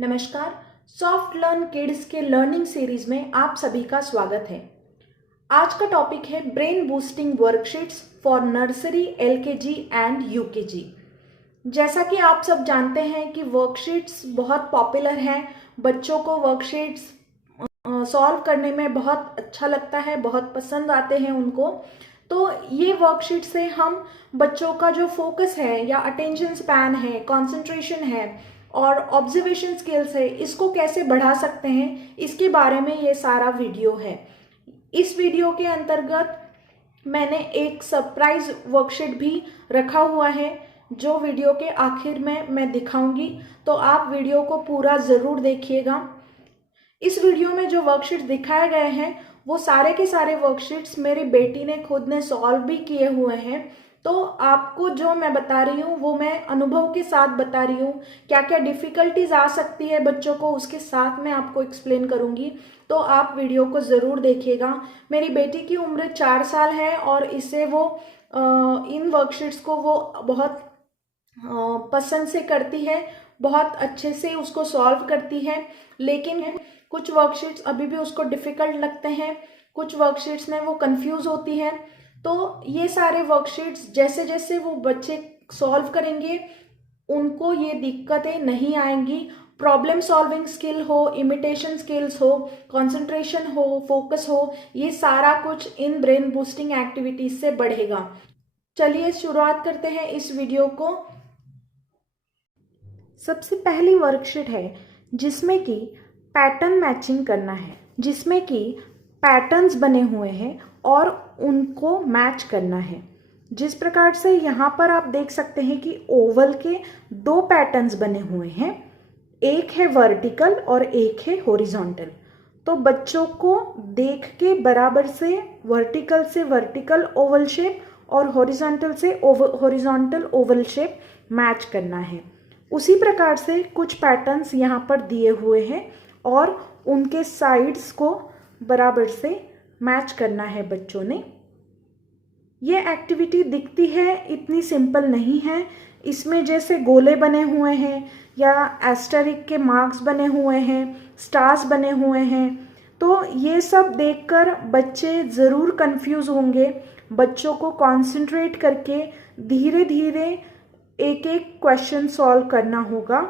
नमस्कार। Soft learn kids के learning series में आप सभी का स्वागत है। आज का टॉपिक है brain boosting worksheets for nursery, LKG and UKG. जैसा कि आप सब जानते हैं कि वर्कशीट्स बहुत पॉपुलर हैं। बच्चों को वर्कशीट्स सॉल्व करने में बहुत अच्छा लगता है, बहुत पसंद आते हैं उनको। तो ये वर्कशीट से हम बच्चों का जो फोकस है या अटेंशन स्पैन है, कंसंट्रेशन है और ऑब्जर्वेशन स्किल्स है, इसको कैसे बढ़ा सकते हैं, इसके बारे में ये सारा वीडियो है। इस वीडियो के अंतर्गत मैंने एक सरप्राइज वर्कशीट भी रखा हुआ है जो वीडियो के आखिर में मैं दिखाऊंगी, तो आप वीडियो को पूरा ज़रूर देखिएगा। इस वीडियो में जो वर्कशीट्स दिखाए गए हैं वो सारे के सारे वर्कशीट्स मेरी बेटी ने खुद ने सॉल्व भी किए हुए हैं। तो आपको जो मैं बता रही हूँ वो मैं अनुभव के साथ बता रही हूँ। क्या क्या डिफ़िकल्टीज आ सकती है बच्चों को, उसके साथ मैं आपको एक्सप्लेन करूँगी। तो आप वीडियो को ज़रूर देखिएगा। मेरी बेटी की उम्र 4 साल है और इसे वो इन वर्कशीट्स को वो बहुत पसंद से करती है, बहुत अच्छे से उसको सॉल्व करती है। लेकिन कुछ वर्कशीट्स अभी भी उसको डिफ़िकल्ट लगते हैं, कुछ वर्कशीट्स में वो कंफ्यूज होती है। तो ये सारे वर्कशीट्स जैसे जैसे वो बच्चे सॉल्व करेंगे उनको ये दिक्कतें नहीं आएंगी। प्रॉब्लम सॉल्विंग स्किल हो, इमिटेशन स्किल्स हो, कंसंट्रेशन हो, फोकस हो, ये सारा कुछ इन ब्रेन बूस्टिंग एक्टिविटीज से बढ़ेगा। चलिए शुरुआत करते हैं इस वीडियो को। सबसे पहली वर्कशीट है जिसमें कि पैटर्न मैचिंग करना है, जिसमें कि पैटर्न्स बने हुए हैं और उनको मैच करना है। जिस प्रकार से यहाँ पर आप देख सकते हैं कि ओवल के 2 पैटर्न्स बने हुए हैं, एक है वर्टिकल और एक है हॉरिजॉन्टल। तो बच्चों को देख के बराबर से वर्टिकल से वर्टिकल ओवल शेप और हॉरिजॉन्टल से हॉरिजॉन्टल ओवल शेप मैच करना है। उसी प्रकार से कुछ पैटर्न्स यहाँ पर दिए हुए हैं और उनके साइड्स को बराबर से मैच करना है बच्चों ने। ये एक्टिविटी दिखती है इतनी सिंपल नहीं है। इसमें जैसे गोले बने हुए हैं या एस्टेरिक के मार्क्स बने हुए हैं, स्टार्स बने हुए हैं, तो ये सब देखकर बच्चे ज़रूर कंफ्यूज होंगे। बच्चों को कंसंट्रेट करके धीरे धीरे एक एक क्वेश्चन सॉल्व करना होगा।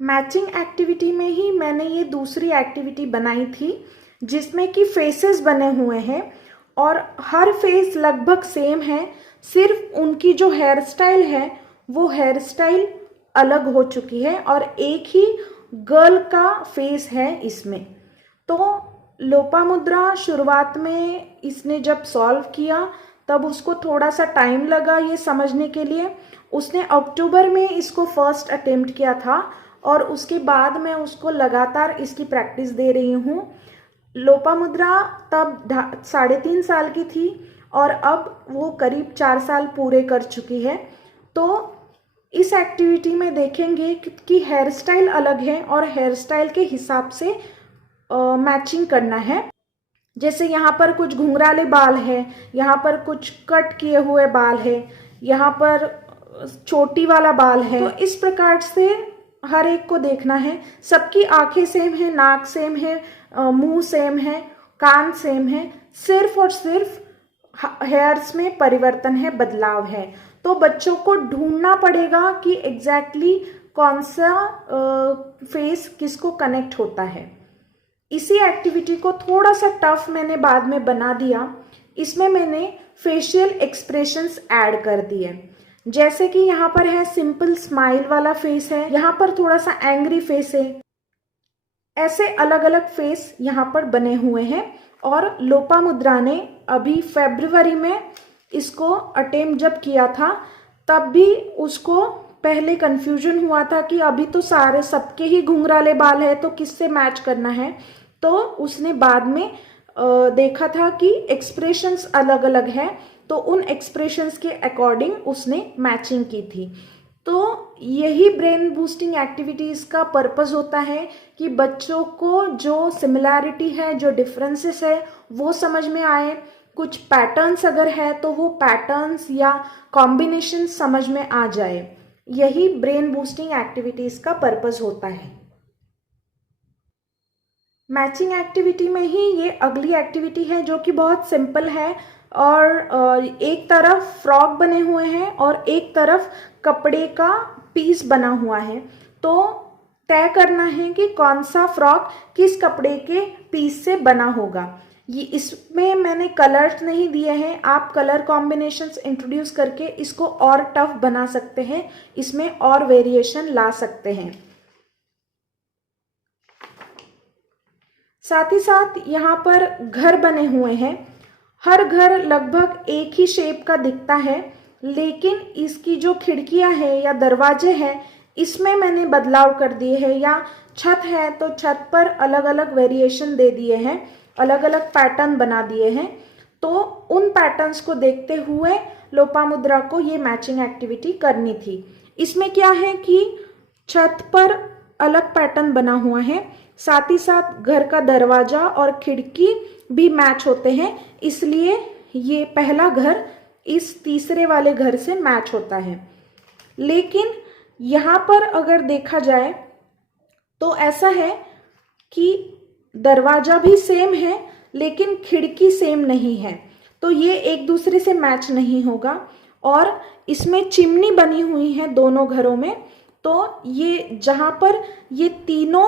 मैचिंग एक्टिविटी में ही मैंने ये दूसरी एक्टिविटी बनाई थी जिसमें कि फेसेस बने हुए हैं और हर फेस लगभग सेम है, सिर्फ उनकी जो हेयर स्टाइल है वो हेयर स्टाइल अलग हो चुकी है और एक ही गर्ल का फेस है इसमें। तो लोपामुद्रा शुरुआत में इसने जब सॉल्व किया तब उसको थोड़ा सा टाइम लगा ये समझने के लिए। उसने अक्टूबर में इसको फर्स्ट अटेम्प्ट किया था और उसके बाद मैं उसको लगातार इसकी प्रैक्टिस दे रही हूँ। लोपामुद्रा तब 3.5 साल की थी और अब वो करीब 4 साल पूरे कर चुकी है। तो इस एक्टिविटी में देखेंगे कि हेयर स्टाइल अलग है और हेयर स्टाइल के हिसाब से मैचिंग करना है। जैसे यहाँ पर कुछ घुंघराले बाल है, यहाँ पर कुछ कट किए हुए बाल है, यहाँ पर चोटी वाला बाल है। तो इस प्रकार से हर एक को देखना है। सबकी आंखें सेम है, नाक सेम है, मुंह सेम है, कान सेम है, सिर्फ और सिर्फ हेयर्स में परिवर्तन है, बदलाव है। तो बच्चों को ढूंढना पड़ेगा कि एग्जैक्टली कौन सा फेस किसको कनेक्ट होता है। इसी एक्टिविटी को थोड़ा सा टफ मैंने बाद में बना दिया। इसमें मैंने फेशियल एक्सप्रेशंस ऐड कर दिए। जैसे कि यहाँ पर है सिंपल स्माइल वाला फेस है, यहाँ पर थोड़ा सा एंग्री फेस है, ऐसे अलग अलग फेस यहाँ पर बने हुए हैं। और लोपामुद्रा ने अभी फरवरी में इसको अटेम्प्ट जब किया था तब भी उसको पहले कंफ्यूजन हुआ था कि अभी तो सारे सबके ही घुंघराले बाल है तो किससे मैच करना है। तो उसने बाद में देखा था कि एक्सप्रेशंस अलग अलग हैं, तो उन एक्सप्रेशंस के अकॉर्डिंग उसने मैचिंग की थी। तो यही ब्रेन बूस्टिंग एक्टिविटीज़ का पर्पस होता है कि बच्चों को जो सिमिलैरिटी है, जो डिफरेंसेस है वो समझ में आए। कुछ पैटर्न्स अगर है तो वो पैटर्न्स या कॉम्बिनेशन समझ में आ जाए। यही ब्रेन बूस्टिंग एक्टिविटीज़ का पर्पस होता है। मैचिंग एक्टिविटी में ही ये अगली एक्टिविटी है जो कि बहुत सिंपल है, और एक तरफ फ्रॉक बने हुए हैं और एक तरफ कपड़े का पीस बना हुआ है। तो तय करना है कि कौन सा फ्रॉक किस कपड़े के पीस से बना होगा। ये इसमें मैंने कलर्स नहीं दिए हैं, आप कलर कॉम्बिनेशंस इंट्रोड्यूस करके इसको और टफ बना सकते हैं, इसमें और वेरिएशन ला सकते हैं। साथ ही साथ यहाँ पर घर बने हुए हैं। हर घर लगभग एक ही शेप का दिखता है, लेकिन इसकी जो खिड़कियाँ हैं या दरवाजे हैं इसमें मैंने बदलाव कर दिए हैं, या छत है तो छत पर अलग अलग वेरिएशन दे दिए हैं, अलग अलग पैटर्न बना दिए हैं। तो उन पैटर्न्स को देखते हुए लोपामुद्रा को ये मैचिंग एक्टिविटी करनी थी। इसमें क्या है कि छत पर अलग पैटर्न बना हुआ है, साथ ही साथ घर का दरवाजा और खिड़की भी मैच होते हैं, इसलिए ये पहला घर इस तीसरे वाले घर से मैच होता है। लेकिन यहाँ पर अगर देखा जाए तो ऐसा है कि दरवाजा भी सेम है लेकिन खिड़की सेम नहीं है, तो ये एक दूसरे से मैच नहीं होगा। और इसमें चिमनी बनी हुई है दोनों घरों में, तो ये जहाँ पर ये तीनों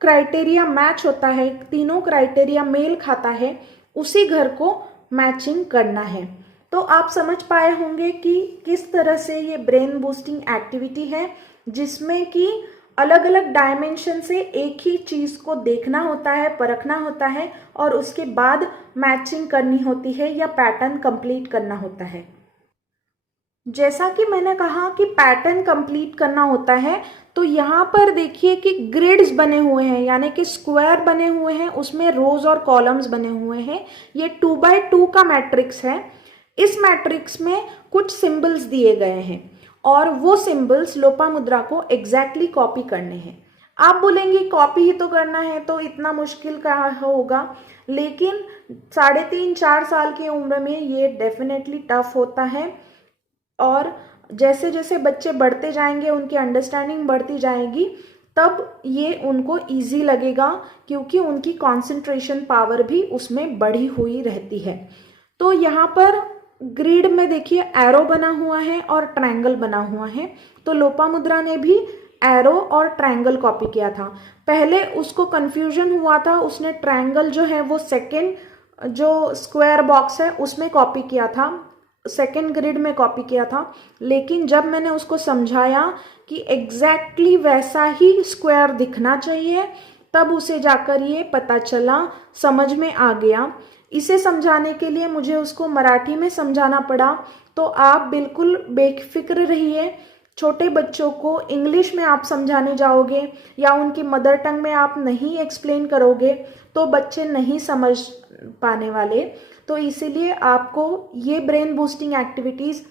क्राइटेरिया मैच होता है, तीनों क्राइटेरिया मेल खाता है, उसी घर को मैचिंग करना है। तो आप समझ पाए होंगे कि किस तरह से ये ब्रेन बूस्टिंग एक्टिविटी है, जिसमें कि अलग अलग डायमेंशन से एक ही चीज़ को देखना होता है, परखना होता है और उसके बाद मैचिंग करनी होती है या पैटर्न कंप्लीट करना होता है। जैसा कि मैंने कहा कि पैटर्न कंप्लीट करना होता है, तो यहाँ पर देखिए कि ग्रिड्स बने हुए हैं, यानी कि स्क्वायर बने हुए हैं, उसमें रोज और कॉलम्स बने हुए हैं। ये 2x2 का मैट्रिक्स है। इस मैट्रिक्स में कुछ सिंबल्स दिए गए हैं और वो सिंबल्स लोपामुद्रा को एग्जैक्टली कॉपी करने हैं। आप बोलेंगे कॉपी ही तो करना है तो इतना मुश्किल कहाँ होगा, लेकिन 3.5-4 साल की उम्र में ये डेफिनेटली टफ होता है। और जैसे जैसे बच्चे बढ़ते जाएंगे, उनकी अंडरस्टैंडिंग बढ़ती जाएगी, तब ये उनको इजी लगेगा, क्योंकि उनकी कंसंट्रेशन पावर भी उसमें बढ़ी हुई रहती है। तो यहाँ पर ग्रिड में देखिए एरो बना हुआ है और ट्रायंगल बना हुआ है, तो लोपामुद्रा ने भी एरो और ट्रायंगल कॉपी किया था। पहले उसको कंफ्यूजन हुआ था, उसने ट्रायंगल जो है वो सेकेंड जो स्क्वायर बॉक्स है उसमें कॉपी किया था, सेकेंड ग्रिड में कॉपी किया था। लेकिन जब मैंने उसको समझाया कि एग्जैक्टली वैसा ही स्क्वायर दिखना चाहिए, तब उसे जाकर ये पता चला, समझ में आ गया। इसे समझाने के लिए मुझे उसको मराठी में समझाना पड़ा। तो आप बिल्कुल बेफिक्र रहिए, छोटे बच्चों को इंग्लिश में आप समझाने जाओगे या उनकी मदर टंग में आप नहीं एक्सप्लेन करोगे तो बच्चे नहीं समझ पाने वाले। तो इसीलिए आपको ये ब्रेन बूस्टिंग एक्टिविटीज़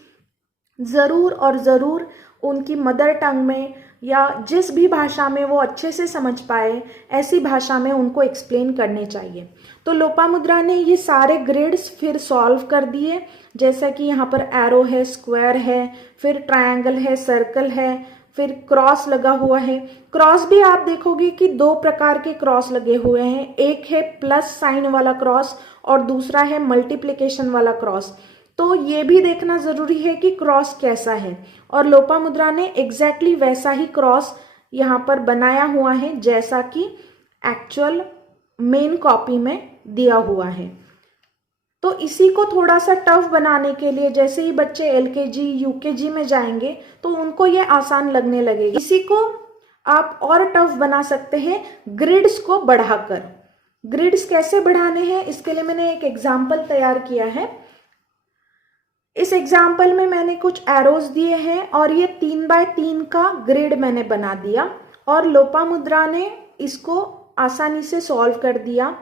ज़रूर और ज़रूर उनकी मदर टंग में या जिस भी भाषा में वो अच्छे से समझ पाए, ऐसी भाषा में उनको एक्सप्लेन करने चाहिए। तो लोपामुद्रा ने ये सारे ग्रिड्स फिर सॉल्व कर दिए, जैसा कि यहाँ पर एरो है, स्क्वायर है, फिर ट्रायंगल है, सर्कल है, फिर क्रॉस लगा हुआ है। क्रॉस भी आप देखोगे कि 2 प्रकार के क्रॉस लगे हुए हैं, एक है प्लस साइन वाला क्रॉस और दूसरा है मल्टीप्लिकेशन वाला क्रॉस। तो ये भी देखना ज़रूरी है कि क्रॉस कैसा है, और लोपामुद्रा ने एग्जैक्टली वैसा ही क्रॉस यहाँ पर बनाया हुआ है जैसा कि एक्चुअल मेन कॉपी में दिया हुआ है। तो इसी को थोड़ा सा टफ बनाने के लिए, जैसे ही बच्चे LKG UKG में जाएंगे तो उनको ये आसान लगने लगेगा। इसी को आप और टफ बना सकते हैं ग्रिड्स को बढ़ाकर। ग्रिड्स कैसे बढ़ाने हैं, इसके लिए मैंने एक एग्जाम्पल तैयार किया है। इस एग्जाम्पल में मैंने कुछ एरोज दिए हैं और ये 3x3 का ग्रिड मैंने बना दिया, और लोपामुद्रा ने इसको आसानी से सॉल्व कर दिया।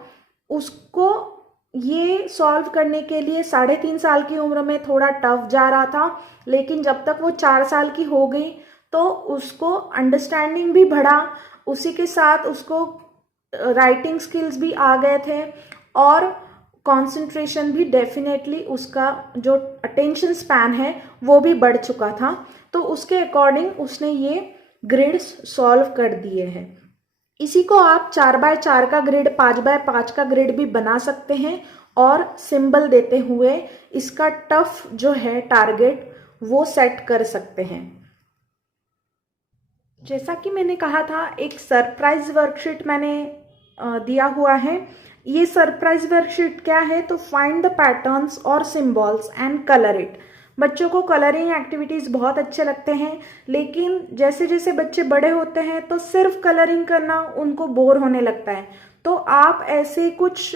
उसको ये सॉल्व करने के लिए 3.5 साल की उम्र में थोड़ा टफ जा रहा था, लेकिन जब तक वो 4 साल की हो गई तो उसको अंडरस्टैंडिंग भी बढ़ा, उसी के साथ उसको राइटिंग स्किल्स भी आ गए थे और कंसंट्रेशन भी डेफिनेटली, उसका जो अटेंशन स्पैन है वो भी बढ़ चुका था। तो उसके अकॉर्डिंग उसने ये ग्रिड सॉल्व कर दिए हैं। इसी को आप 4x4 का ग्रिड, 5x5 का ग्रिड भी बना सकते हैं और सिंबल देते हुए इसका टफ जो है टारगेट वो सेट कर सकते हैं। जैसा कि मैंने कहा था, एक सरप्राइज वर्कशीट मैंने दिया हुआ है। ये सरप्राइज वर्कशीट क्या है, तो फाइंड द पैटर्न्स और सिंबल्स एंड कलर इट। बच्चों को कलरिंग एक्टिविटीज़ बहुत अच्छे लगते हैं, लेकिन जैसे जैसे बच्चे बड़े होते हैं तो सिर्फ कलरिंग करना उनको बोर होने लगता है। तो आप ऐसे कुछ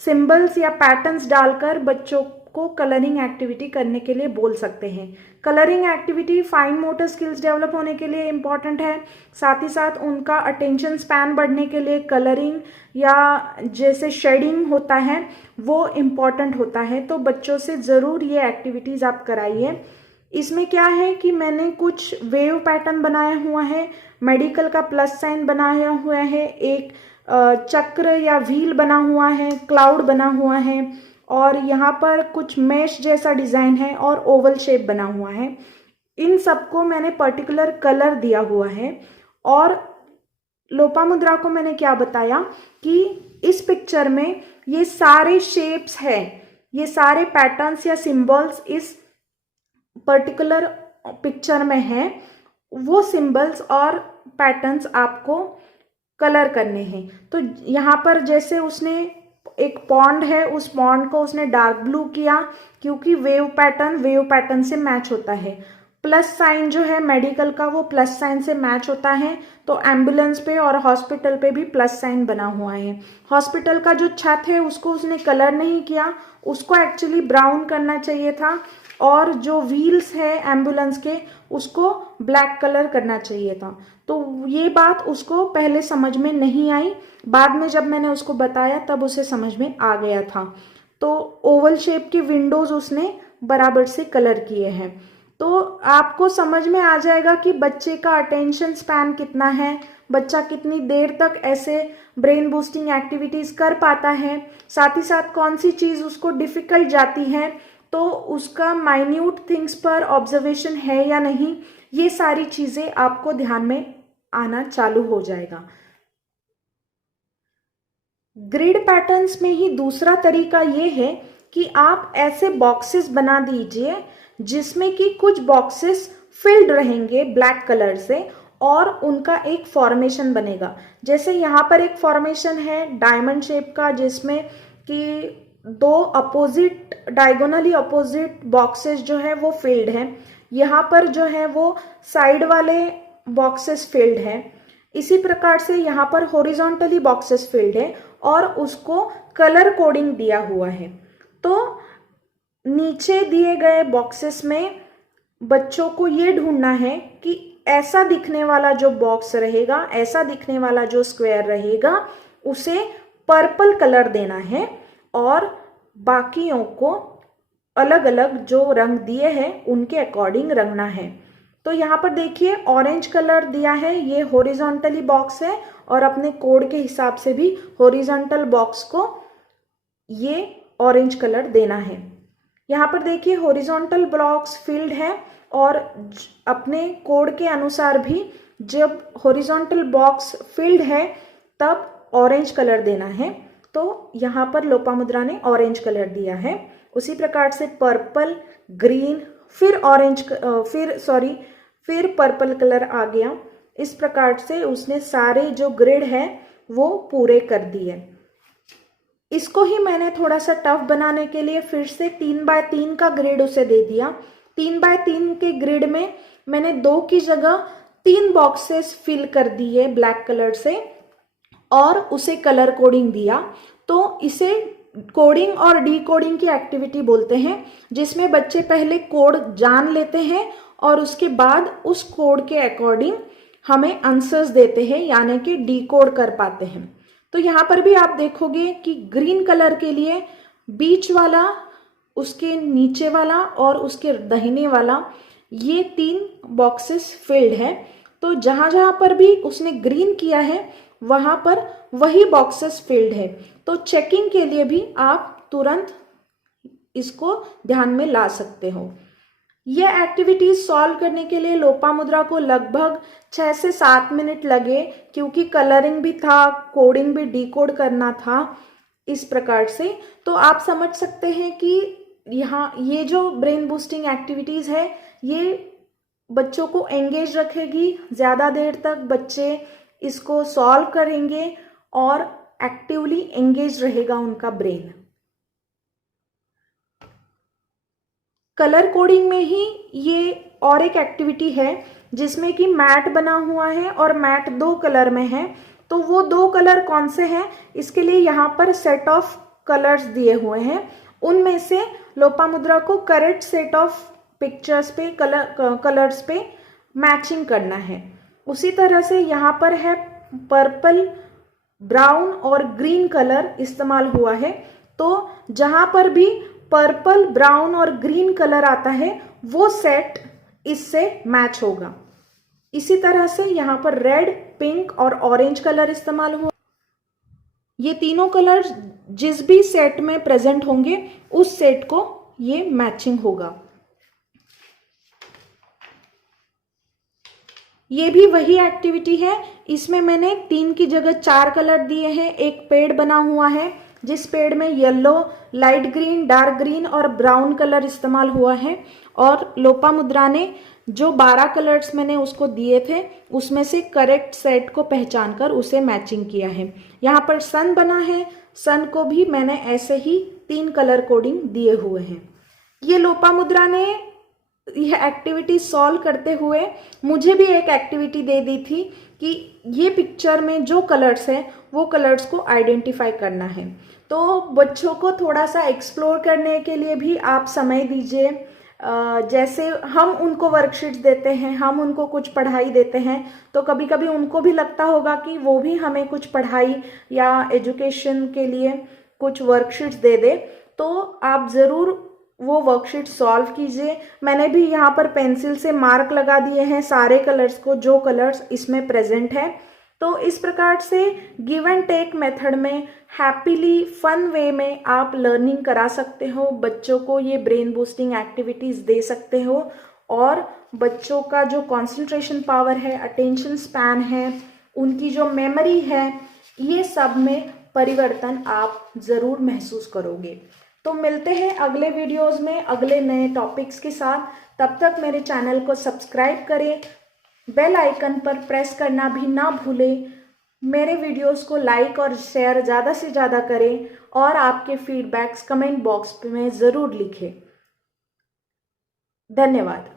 सिंबल्स या पैटर्न्स डालकर बच्चों को कलरिंग एक्टिविटी करने के लिए बोल सकते हैं। Colouring activity fine motor skills develop होने के लिए इम्पॉर्टेंट है, साथ ही साथ उनका अटेंशन स्पैन बढ़ने के लिए कलरिंग या जैसे शेडिंग होता है वो इम्पॉर्टेंट होता है। तो बच्चों से ज़रूर ये एक्टिविटीज़ आप कराइए। इसमें क्या है कि मैंने कुछ वेव पैटर्न बनाया हुआ है, मेडिकल का प्लस साइन बनाया हुआ है, एक चक्र या व्हील बना हुआ है, क्लाउड बना हुआ है, और यहाँ पर कुछ मैश जैसा डिज़ाइन है और ओवल शेप बना हुआ है। इन सबको मैंने पर्टिकुलर कलर दिया हुआ है। और लोपामुद्रा को मैंने क्या बताया कि इस पिक्चर में ये सारे शेप्स हैं, ये सारे पैटर्न्स या सिंबल्स इस पर्टिकुलर पिक्चर में हैं। वो सिंबल्स और पैटर्न्स आपको कलर करने हैं। तो यहाँ पर जैसे उसने एक पॉन्ड है, उस पॉन्ड को उसने डार्क ब्लू किया क्योंकि वेव पैटर्न से मैच होता है। प्लस साइन जो है मेडिकल का वो प्लस साइन से मैच होता है, तो एम्बुलेंस पे और हॉस्पिटल पे भी प्लस साइन बना हुआ है। हॉस्पिटल का जो छत है उसको उसने कलर नहीं किया, उसको एक्चुअली ब्राउन करना चाहिए था, और जो व्हील्स है एम्बुलेंस के उसको ब्लैक कलर करना चाहिए था। तो ये बात उसको पहले समझ में नहीं आई, बाद में जब मैंने उसको बताया तब उसे समझ में आ गया था। तो ओवल शेप की विंडोज उसने बराबर से कलर किए हैं। तो आपको समझ में आ जाएगा कि बच्चे का अटेंशन स्पैन कितना है, बच्चा कितनी देर तक ऐसे ब्रेन बूस्टिंग एक्टिविटीज़ कर पाता है, साथ ही साथ कौन सी चीज़ उसको डिफ़िकल्ट जाती है, तो उसका माइन्यूट थिंग्स पर ऑब्जर्वेशन है या नहीं, ये सारी चीज़ें आपको ध्यान में आना चालू हो जाएगा। ग्रिड पैटर्न्स में ही दूसरा तरीका ये है कि आप ऐसे बॉक्सेस बना दीजिए जिसमें कि कुछ बॉक्सेस फिल्ड रहेंगे ब्लैक कलर से और उनका एक फॉर्मेशन बनेगा। जैसे यहाँ पर एक फॉर्मेशन है डायमंड शेप का जिसमें कि दो अपोजिट डायगोनली अपोजिट बॉक्सेस जो है वो फिल्ड हैं। यहाँ पर जो है वो साइड वाले बॉक्सेस फिल्ड हैं। इसी प्रकार से यहाँ पर हॉरिजॉन्टली बॉक्सेस फिल्ड है और उसको कलर कोडिंग दिया हुआ है। तो नीचे दिए गए बॉक्सेस में बच्चों को ये ढूंढना है कि ऐसा दिखने वाला जो बॉक्स रहेगा, ऐसा दिखने वाला जो स्क्वायर रहेगा, उसे पर्पल कलर देना है और बाकियों को अलग अलग जो रंग दिए हैं उनके अकॉर्डिंग रंगना है। तो यहाँ पर देखिए ऑरेंज कलर दिया है, ये हॉरिजॉन्टली बॉक्स है और अपने कोड के हिसाब से भी हॉरिजॉन्टल बॉक्स को ये ऑरेंज कलर देना है। यहाँ पर देखिए हॉरिजॉन्टल ब्लॉक्स फील्ड है और अपने कोड के अनुसार भी जब हॉरिजॉन्टल बॉक्स फील्ड है तब ऑरेंज कलर देना है। तो यहाँ पर लोपामुद्रा ने ऑरेंज कलर दिया है। उसी प्रकार से पर्पल, ग्रीन, फिर पर्पल कलर आ गया। इस प्रकार से उसने सारे जो ग्रिड है वो पूरे कर दिए। इसको ही मैंने थोड़ा सा टफ बनाने के लिए फिर से 3x3 का ग्रिड उसे दे दिया। 3x3 के ग्रिड में मैंने 2 की जगह 3 बॉक्सेस फिल कर दिए ब्लैक कलर से और उसे कलर कोडिंग दिया। तो इसे कोडिंग और डीकोडिंग की एक्टिविटी बोलते हैं, जिसमें बच्चे पहले कोड जान लेते हैं और उसके बाद उस कोड के अकॉर्डिंग हमें आंसर्स देते हैं, यानी कि डीकोड कर पाते हैं। तो यहाँ पर भी आप देखोगे कि ग्रीन कलर के लिए बीच वाला, उसके नीचे वाला और उसके दाहिने वाला, ये 3 बॉक्सेस फिल्ड है। तो जहाँ जहाँ पर भी उसने ग्रीन किया है वहाँ पर वही बॉक्सेस फिल्ड है। तो चेकिंग के लिए भी आप तुरंत इसको ध्यान में ला सकते हो। ये एक्टिविटीज सॉल्व करने के लिए लोपामुद्रा को लगभग 6 से 7 मिनट लगे, क्योंकि कलरिंग भी था, कोडिंग भी डिकोड करना था। इस प्रकार से तो आप समझ सकते हैं कि यहाँ ये जो ब्रेन बूस्टिंग एक्टिविटीज है ये बच्चों को एंगेज रखेगी। ज़्यादा देर तक बच्चे इसको सॉल्व करेंगे और एक्टिवली एंगेज रहेगा उनका ब्रेन। कलर कोडिंग में ही ये और एक एक्टिविटी है जिसमें कि मैट बना हुआ है और मैट 2 कलर में है। तो वो 2 कलर कौन से हैं, इसके लिए यहाँ पर सेट ऑफ कलर्स दिए हुए हैं। उनमें से लोपामुद्रा को करेक्ट सेट ऑफ पिक्चर्स पे कलर्स पे मैचिंग करना है। उसी तरह से यहाँ पर है पर्पल, ब्राउन और ग्रीन कलर इस्तेमाल हुआ है। तो जहाँ पर भी पर्पल, ब्राउन और ग्रीन कलर आता है वो सेट इससे मैच होगा। इसी तरह से यहाँ पर रेड, पिंक और ऑरेंज कलर इस्तेमाल हुआ। ये तीनों कलर जिस भी सेट में प्रेजेंट होंगे उस सेट को ये मैचिंग होगा। ये भी वही एक्टिविटी है, इसमें मैंने 3 की जगह 4 कलर दिए हैं। एक पेड़ बना हुआ है जिस पेड़ में yellow, light green, dark green और ब्राउन कलर इस्तेमाल हुआ है। और लोपामुद्रा ने जो 12 कलर्स मैंने उसको दिए थे उसमें से करेक्ट सेट को पहचान कर उसे मैचिंग किया है। यहाँ पर सन बना है, सन को भी मैंने ऐसे ही 3 कलर कोडिंग दिए हुए हैं। ये लोपामुद्रा ने यह एक्टिविटी सॉल्व करते हुए मुझे भी एक एक्टिविटी दे दी थी कि ये पिक्चर में जो कलर्स हैं वो कलर्स को आइडेंटिफाई करना है। तो बच्चों को थोड़ा सा एक्सप्लोर करने के लिए भी आप समय दीजिए। जैसे हम उनको वर्कशीट्स देते हैं, हम उनको कुछ पढ़ाई देते हैं, तो कभी कभी उनको भी लगता होगा कि वो भी हमें कुछ पढ़ाई या एजुकेशन के लिए कुछ वर्कशीट्स दे दे। तो आप ज़रूर वो वर्कशीट सॉल्व कीजिए। मैंने भी यहाँ पर पेंसिल से मार्क लगा दिए हैं सारे कलर्स को, जो कलर्स इसमें प्रेजेंट है। तो इस प्रकार से गिव एंड टेक मेथड में हैप्पीली फन वे में आप लर्निंग करा सकते हो, बच्चों को ये ब्रेन बूस्टिंग एक्टिविटीज़ दे सकते हो और बच्चों का जो कंसंट्रेशन पावर है, अटेंशन स्पैन है, उनकी जो मेमोरी है, ये सब में परिवर्तन आप ज़रूर महसूस करोगे। तो मिलते हैं अगले वीडियोस में अगले नए टॉपिक्स के साथ। तब तक मेरे चैनल को सब्सक्राइब करें, बेल आइकन पर प्रेस करना भी ना भूलें, मेरे वीडियोस को लाइक और शेयर ज़्यादा से ज़्यादा करें और आपके फीडबैक्स कमेंट बॉक्स में ज़रूर लिखें। धन्यवाद।